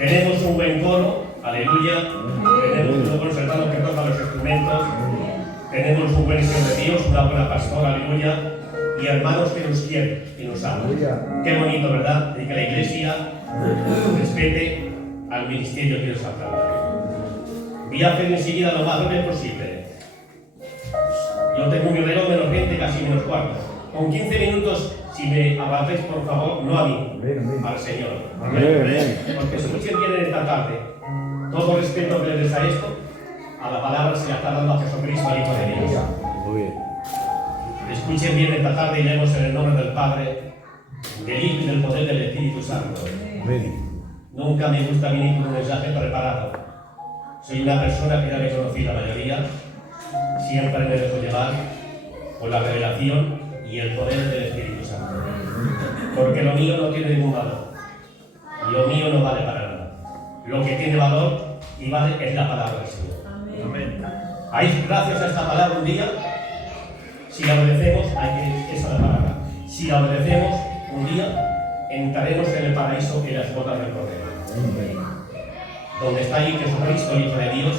Tenemos un buen coro, aleluya. Tenemos unos buenos hermanos que tocan los instrumentos. Tenemos un buen Señor de Dios, una buena pastora, aleluya. Y hermanos que nos quieren y nos aman. Qué bonito, ¿verdad? De que la iglesia respete al ministerio que Dios ha dado. Voy a hacer enseguida lo más breve posible. Yo tengo mi reloj menos 20, casi menos cuarto. Con 15 minutos, si me aguantáis, por favor, no a mí, al Señor. Porque escuchen bien en esta tarde. Todo respeto que les des a esto, a la palabra se la está dando a Jesucristo, al Hijo de Dios. Muy bien. Escuchen bien esta tarde y leemos en el nombre del Padre, del Hijo y del poder del Espíritu Santo. Nunca me gusta venir con un mensaje preparado. Soy una persona que ya me conocí la mayoría. Siempre me dejo llevar por la revelación y el poder del Espíritu Santo. Porque lo mío no tiene ningún valor. Lo mío no vale para nada. Lo que tiene valor y vale es la palabra del Señor. Amén. Hay gracias a esta palabra un día. Si la obedecemos, esa es la palabra. Si la obedecemos un día, entraremos en el paraíso en las bodas del Cordero. Donde está ahí Jesucristo, el Hijo de Dios,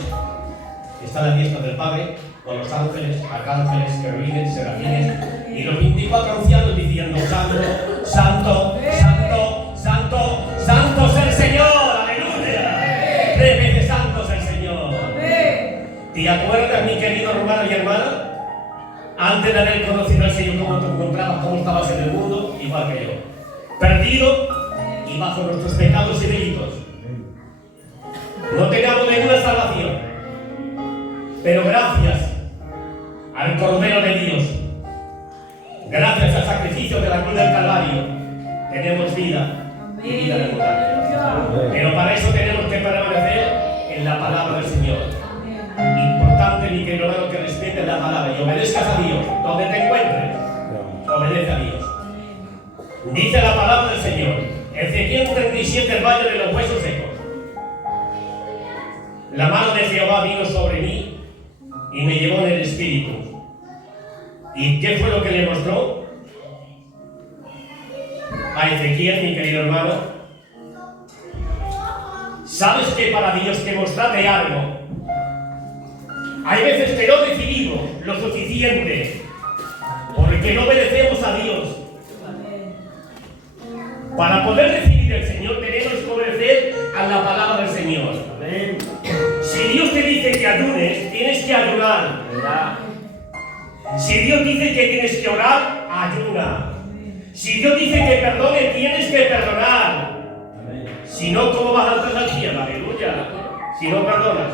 está la diestra del Padre, con los ángeles, arcángeles, querubines, serafines, y los 24 ancianos diciendo: Santo, Santo, Santo, Santo, Santo es el Señor, aleluya. 3 veces santo es el Señor. ¿Te acuerdas, mi querido hermano y hermana? Antes de haber conocido al Señor, cómo te encontrabas, cómo estabas en el mundo, igual que yo. Perdido y bajo nuestros pecados y delitos. No teníamos ninguna salvación. Pero gracias al Cordero de Dios, gracias al sacrificio de la cruz del Calvario, tenemos vida y vida en abundancia. Pero para eso tenemos que permanecer en la palabra del Señor. Importante, mi querido hermano, que respetes la palabra y obedezcas a Dios. Donde te encuentres, obedece a Dios. Dice la palabra del Señor, Ezequiel 37, el valle de los huesos secos. La mano de Jehová vino sobre mí y me llevó en el espíritu. ¿Y qué fue lo que le mostró a Ezequiel, mi querido hermano? ¿Sabes que para Dios que mostrarle algo, hay veces que no decidimos lo suficiente porque no obedecemos a Dios? Para poder recibir el Señor tenemos que obedecer a la palabra del Señor. Amén. Si Dios te dice que ayunes, tienes que ayunar. Si Dios dice que tienes que orar, ayuna. Si Dios dice que perdone, tienes que perdonar. Si no, ¿cómo vas a entrar al cielo? Aleluya. Si no perdonas.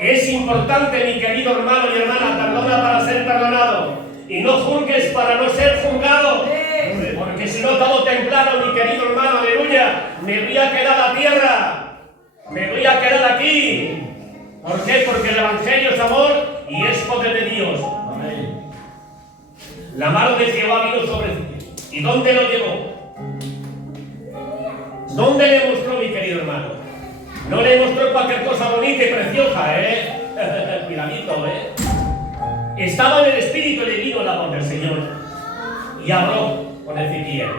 Es importante, mi querido hermano y hermana, perdona para ser perdonado. Y no juzgues para no ser juzgado. Porque si no, todo templado, mi querido hermano, aleluya, me voy a quedar a la tierra. Me voy a quedar aquí. ¿Por qué? Porque el Evangelio es amor y es poder de Dios. Amén. La mano de Jehová vino sobre él. ¿Y dónde lo llevó? ¿Dónde le mostró, mi querido hermano? No le mostró cualquier cosa bonita y preciosa, Cuidadito, Estaba en el espíritu y le vino la voz del Señor. Y habló con Ezequiel.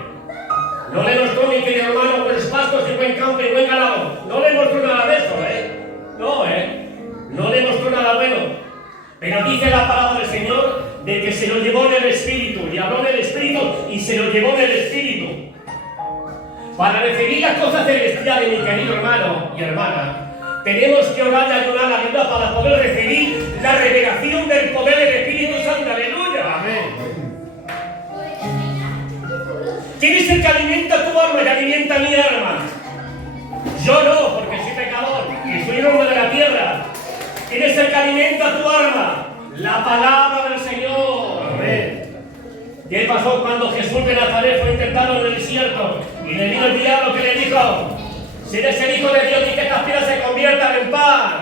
No le mostró, mi querido hermano, buenos pastos y buen campo y buen ganado. No le mostró nada de eso, No le mostró nada bueno. Pero dice la palabra del Señor de que se lo llevó en el espíritu. Y habló en el espíritu y se lo llevó en el espíritu. Para recibir las cosas celestiales, mi querido hermano y hermana, tenemos que orar y ayunar la vida para poder recibir la revelación del poder del Espíritu Santo. ¡Aleluya! Amén. ¿Quién es el que alimenta tu alma y alimenta mi alma? Yo no, porque soy pecador y soy un hombre de la tierra. ¿Quién es el que alimenta tu alma? La palabra del Señor. Amén. ¿Qué pasó cuando Jesús de Nazaret fue intentado en el desierto? Y le vino el diablo que le dijo: si eres el Hijo de Dios, y que estas piedras se conviertan en pan.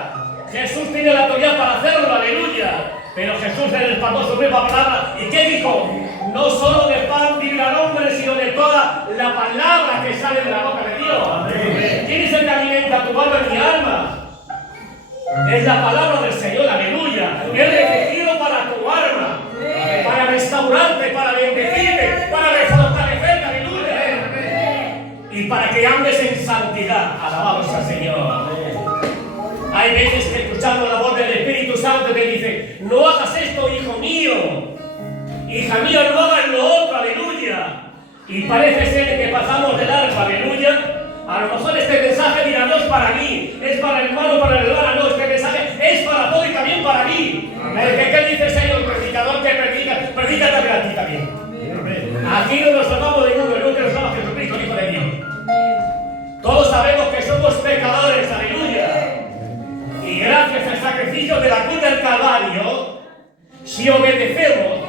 Jesús tiene la autoridad para hacerlo, aleluya. Pero Jesús le respaldó su misma palabra. ¿Y qué dijo? No solo de pan vivirá el hombre, sino de toda la palabra que sale de la boca de Dios. Amén. ¿Quién es el que alimenta tu alma y mi alma? Es la palabra del Señor, aleluya. Es elegido para tu alma, para restaurarte, para bendecirte, para refortalecerte, aleluya. Y para que andes en santidad. veces que escuchando la voz del Espíritu Santo te dice, no hagas esto, hijo mío. Hija mía, no hagas lo otro, aleluya. Y parece ser que pasamos del arco, aleluya. A lo mejor este mensaje dirá, no es para mí, es para el hermano, para la hermana. No, este mensaje es para todo y también para mí. Porque ¿qué dice el Señor? El predicador que predica también a ti también. Aquí no nos salvamos de ninguno, nunca nos salva Jesucristo, el Hijo de Dios. Todos sabemos que somos pecadores, aleluya. Y gracias al sacrificio de la cruz del Calvario, si obedecemos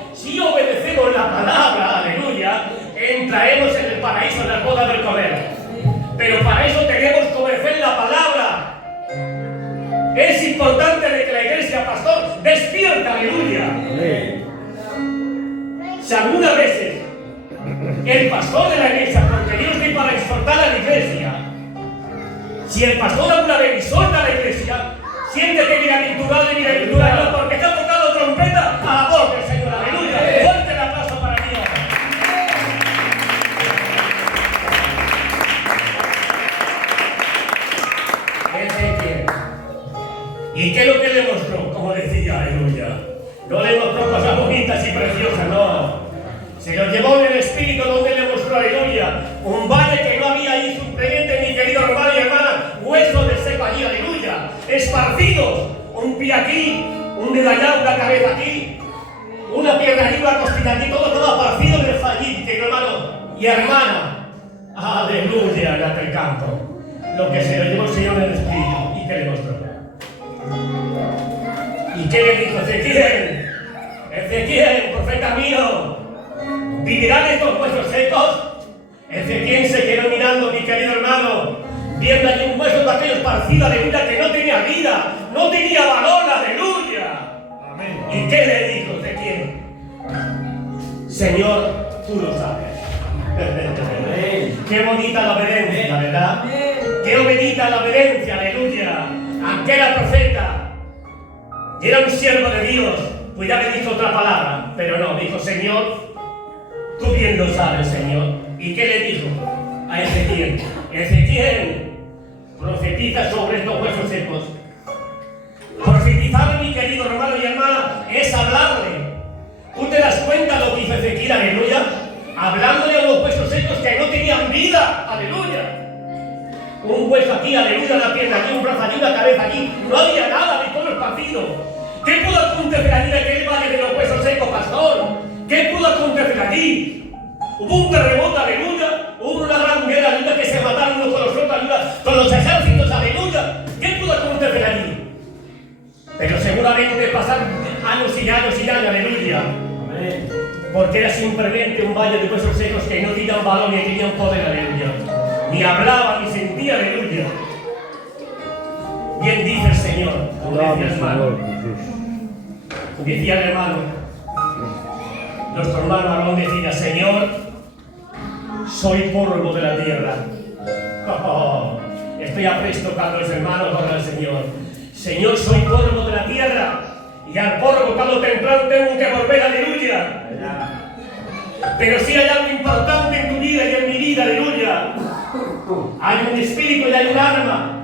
la palabra, aleluya, entraremos en el paraíso de la boda del Cordero. Pero para eso tenemos que obedecer la palabra. Es importante de que la iglesia, pastor, despierta, aleluya. Si algunas veces el pastor de la iglesia, porque yo estoy para exhortar a la iglesia, si el pastor alguna vez exhorta a la iglesia, siéntete bienaventurado y bienaventurado, porque te ha tocado trompeta a la voz del Señor, aleluya. Fuerte el aplauso para Dios. ¿Y qué es lo que le mostró? Como decía, aleluya. No le mostró cosas bonitas y preciosas, no. Se lo llevó en el Espíritu donde le mostró, aleluya, un valle que no había ahí supremamente, mi querido hermano y hermana, hueso de seco allí, aleluya, esparcidos, un pie aquí, un dedo allá, una cabeza aquí, una pierna allí, una costilla aquí, todo esparcido en el allí, querido hermano y hermana, aleluya, en aquel campo, lo que se lo llevó el Señor en el Espíritu. ¿Y qué le mostró? ¿Y qué le dijo? Ezequiel, profeta mío, ¿vivirán estos huesos secos? Ezequiel se quedó mirando, mi querido hermano, viendo allí un hueso de aquellos esparcido, aleluya, que no tenía vida, no tenía valor, aleluya. Amén. ¿Y qué le dijo Ezequiel? Señor, tú lo sabes. Qué bonita la obediencia, ¿verdad? Qué bonita la obediencia, aleluya. Aquel era profeta, y era un siervo de Dios, pues ya me dijo otra palabra, pero no, dijo, Señor, tú bien lo sabes, Señor. ¿Y qué le dijo a Ezequiel? Ezequiel, profetiza sobre estos huesos secos. Profetizar, mi querido hermano y hermana, es hablarle. ¿Tú te das cuenta lo que hizo Ezequiel, aleluya? Hablándole a los huesos secos que no tenían vida, aleluya. Un hueso aquí, aleluya, una pierna aquí, un brazo aquí, una cabeza aquí. No había nada, ni todo esparcido. ¿Qué pudo acontecer allí en aquel valle de los huesos secos, pastor? ¿Qué pudo acontecer allí? Hubo un terremoto, aleluya. Hubo una gran guerra, aleluya, que se mataron unos con los otros, aleluya, con los ejércitos, aleluya. ¿Qué pudo acontecer allí? Pero seguramente pasaron años y años y años, aleluya. Amén. Porque era simplemente un valle de huesos secos que no tenían valor ni tenían poder, aleluya. Ni hablaba ni sentía, aleluya. Bien dice el Señor, como decía el hermano. Decía el hermano, nuestro hermano Aarón decía, Señor, soy polvo de la tierra. Estoy apresto cuando es hermano con el Señor. Señor, soy polvo de la tierra, y al polvo cuando temprano tengo que volver, aleluya. Pero si hay algo importante en tu vida y en mi vida, aleluya. Hay un espíritu y hay un arma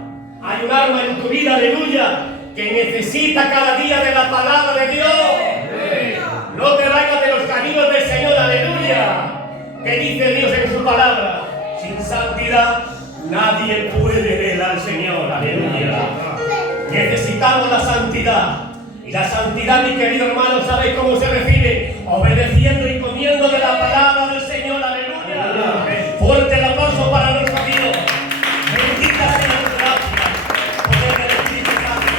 en tu vida, aleluya, que necesita cada día de la palabra de Dios. No te vayas de los caminos del Señor, aleluya. Que dice Dios en su palabra, sin santidad nadie puede ver al Señor, aleluya. Necesitamos la santidad. Y la santidad, mi querido hermano, ¿sabe cómo se recibe? Obedeciendo y comiendo de la palabra del Señor, aleluya. Fuerte el aplauso para nuestro Dios. Bendita sea tu gracia, poder del Espíritu Santo.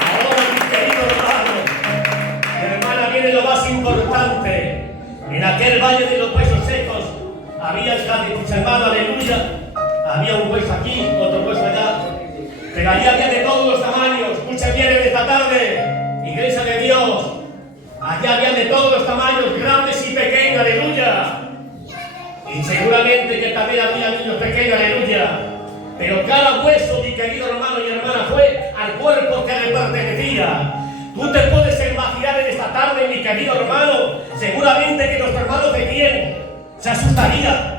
Ahora, mi querido hermano, viene lo más importante. En aquel valle de los huesos secos había, tus hermanos, aleluya, había un hueso aquí, otro hueso allá. Pero allí había de todos los tamaños. Escuchen bien en esta tarde, iglesia de Dios. Allí había de todos los tamaños, grandes y pequeños, aleluya. Y seguramente que también había niños pequeños, aleluya. Pero cada hueso, mi querido hermano y hermana, fue al cuerpo que le pertenecía. Tú te puedes imaginar en esta tarde, mi querido hermano, seguramente que nuestro hermano de quién se asustaría.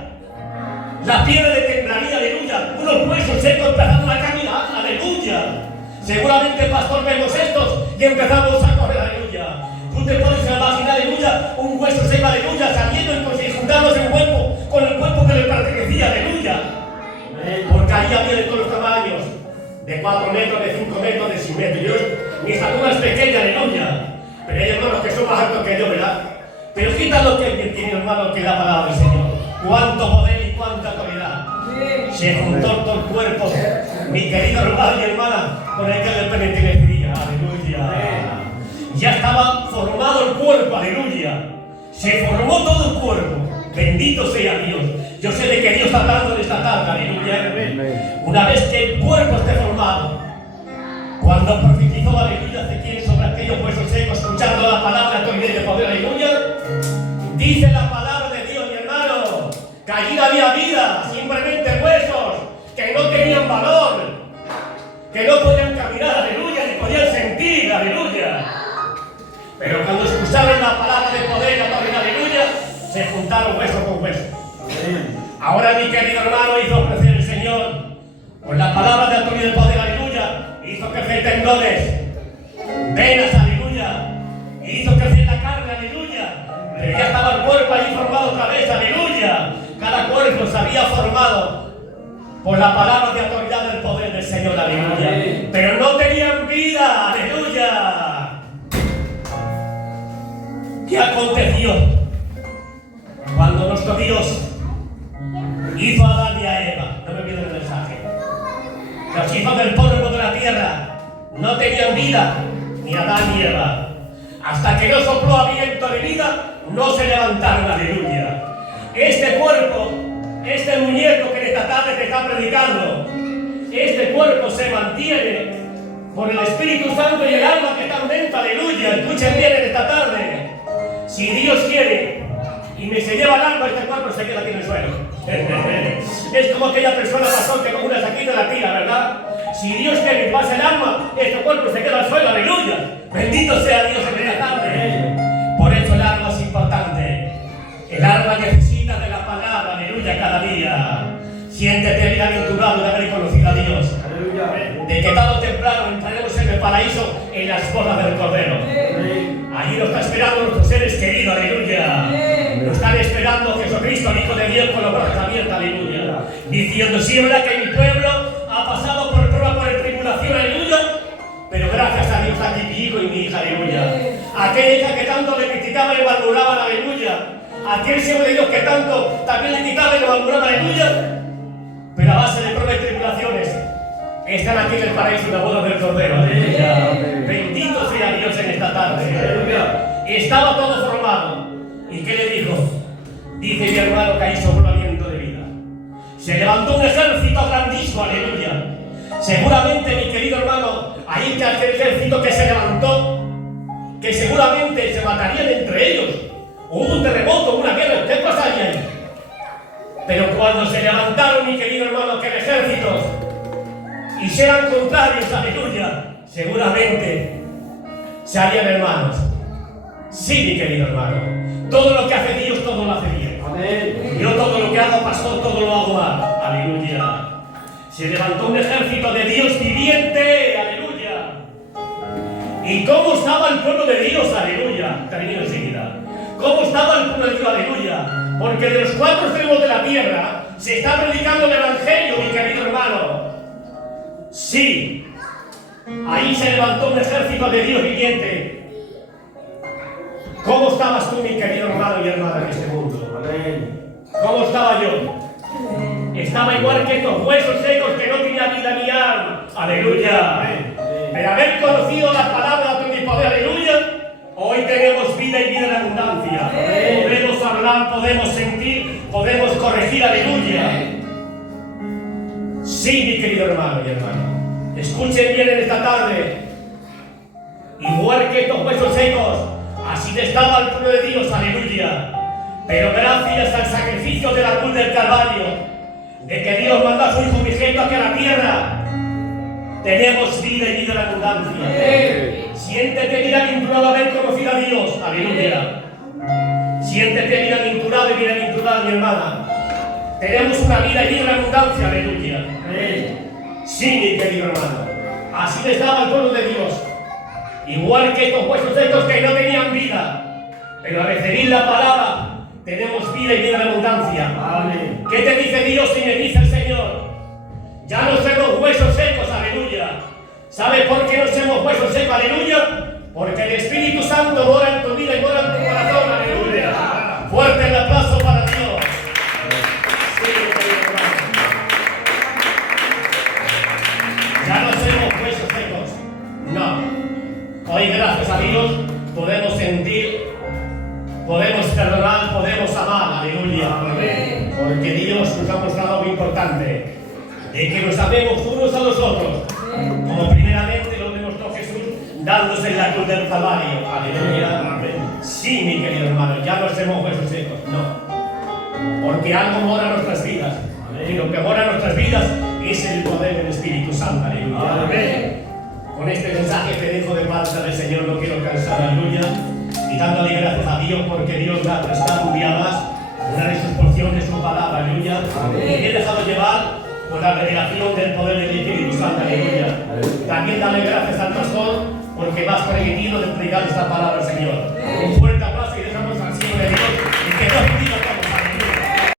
La piedra le temblaría, aleluya. Unos huesos secos empezando a caminar, aleluya. aleluya. Seguramente, pastor, vemos estos y empezamos a correr, aleluya. Tú te puedes imaginar, aleluya, un hueso seco, aleluya, saliendo y juntándose un cuerpo con el cuerpo que le pertenecía, aleluya. Porque ahí había de todos los tamaños, de 4 metros, de 5 metros, de 6 metros. Mi estatura es pequeña, aleluya. Pero hay hermanos que son más altos que yo, ¿verdad? Pero quita lo que tiene, hermano, que la palabra del Señor. Cuánto poder y cuánta autoridad. Se juntó todo el cuerpo, mi querido hermano y hermana, con el que le pertenecía, aleluya. Ya estaba formado el cuerpo, aleluya. Se formó todo el cuerpo. Bendito sea Dios. Yo sé de que Dios está hablando en esta tarde, aleluya. Una vez que el cuerpo esté formado, cuando profetizó, aleluya, Ezequiel sobre aquellos huesos secos, escuchando la palabra de autoridad y de poder, aleluya, dice la palabra de Dios, mi hermano, que allí no había vida, simplemente huesos que no tenían valor, que no podían caminar, aleluya, ni podían sentir, aleluya. Pero cuando escucharon la palabra de poder y autoridad, aleluya, se juntaron hueso con hueso. Ahora, mi querido hermano, hizo ofrecer el Señor con la palabra de autoridad y poder, aleluya, hizo crecer tendones, venas, aleluya, hizo crecer la carne, aleluya. Pero ya estaba el cuerpo ahí formado otra vez, aleluya. Cada cuerpo se había formado por la palabra de autoridad del poder del Señor, aleluya. Pero no tenían vida, aleluya. ¿Qué aconteció cuando nuestro Dios hizo a Adán y a Eva? No me olvides el mensaje. Los hijos del polvo de la tierra no tenían vida, ni Adán ni Eva. Hasta que no sopló aliento de vida, no se levantaron, aleluya. Este cuerpo, este muñeco que en esta tarde te está predicando, este cuerpo se mantiene por el Espíritu Santo y el alma que está dentro, aleluya. Escuchen bien en esta tarde. Si Dios quiere y se lleva el alma, este cuerpo se queda aquí en el suelo. Es como aquella persona, pastor, que con una saquita la tira, ¿verdad? Si Dios quiere y pasa el alma, este cuerpo se queda al suelo, aleluya. Bendito sea Dios en esta tarde. Por eso el alma es importante. El alma necesita de la palabra, aleluya, cada día. Siéntete bienaventurado de haber conocido a Dios. Aleluya. De que tarde o temprano entraremos en el paraíso en las bodas del Cordero. Allí nos está esperando nuestros seres queridos, aleluya. Nos están esperando Jesucristo, el Hijo de Dios, con los brazos abiertos, aleluya. Diciendo, sí, es verdad que mi pueblo ha pasado por prueba, por tribulación, aleluya. Pero gracias a Dios aquí mi hijo y mi hija, aleluya. Aquella hija que tanto le criticaban y murmuraban, aleluya. Aquel siervo de Dios que tanto también le quitaba y le murmuraba, aleluya. Pero a base de pruebas y tribulaciones, están aquí en el paraíso de la boda del Cordero, aleluya. Bendito sea Dios en esta tarde, aleluya. Estaba todo formado. ¿Y qué le dijo? Dice mi hermano que ahí sopló aliento de vida. Se levantó un ejército grandísimo, aleluya. Seguramente, mi querido hermano, ahí está aquel ejército que se levantó, que seguramente se matarían entre ellos. Hubo un terremoto, una guerra, ¿qué pasaría ahí? Pero cuando se levantaron, mi querido hermano, aquel ejército, y sean contrarios, aleluya, seguramente se harían hermanos. Sí, mi querido hermano. Todo lo que hace Dios, todo lo hace bien. Amén. Yo todo lo que hago, pastor, todo lo hago mal. Aleluya. Se levantó un ejército de Dios viviente. Aleluya. ¿Y cómo estaba el pueblo de Dios? Aleluya. Termino enseguida. ¿Cómo estaba el pueblo de Dios? Aleluya. Porque de los 4 extremos de la tierra se está predicando el evangelio, mi querido hermano. Sí. Ahí se levantó un ejército de Dios viviente. ¿Cómo estabas tú, mi querido hermano y hermana, en este mundo? Amén. ¿Cómo estaba yo? Estaba igual que estos huesos secos que no tenían vida ni alma. Aleluya. Amén. Pero haber conocido la palabra de mi poder, aleluya, hoy tenemos vida y vida en abundancia. Amén. Podemos hablar, podemos sentir, podemos corregir, aleluya. Sí, mi querido hermano y hermana. Escuchen bien en esta tarde. Igual que estos huesos secos, así estaba el pueblo de Dios, aleluya. Pero gracias al sacrificio de la cruz del Calvario, de que Dios mandó a su Hijo unigénito aquí a la tierra, tenemos vida y vida en abundancia. Siéntete bienaventurado de haber conocido a Dios, aleluya. Siéntete bienaventurado y bienaventurada, mi hermana. Tenemos una vida y vida en abundancia, aleluya. Sí, mi querido hermano. Así estaba el pueblo de Dios. Igual que estos huesos secos que no tenían vida. Pero al recibir la palabra, tenemos vida y vida en abundancia. Amén. ¿Qué te dice Dios y me dice el Señor? Ya no somos huesos secos, aleluya. ¿Sabes por qué no somos huesos secos, aleluya? Porque el Espíritu Santo mora en tu vida y mora en tu corazón, aleluya. Fuerte el aplauso para Dios. Sí, hermano. Ya no somos huesos secos. No. Hoy, gracias a Dios, podemos sentir, podemos perdonar, podemos amar, aleluya. Porque Dios nos ha mostrado algo importante, de que nos amemos unos a los otros, como primeramente lo demostró Jesús dándose en la cruz del Calvario, aleluya. Sí, mi querido hermano, ya no somos huesos secos, no, porque algo mora en nuestras vidas, y lo que mora en nuestras vidas es el poder del Espíritu Santo, aleluya. Amén. Con este mensaje te dejo de parte del Señor, no quiero cansar, aleluya, y dándole gracias a Dios porque Dios me ha prestado un día más una de sus porciones, su palabra, aleluya, y me he dejado llevar por la revelación del poder del Espíritu Santo, aleluya. También dale gracias al pastor porque me has permitido de explicar esta palabra, Señor. Un fuerte aplauso y dejamos al Señor de Dios y que Dios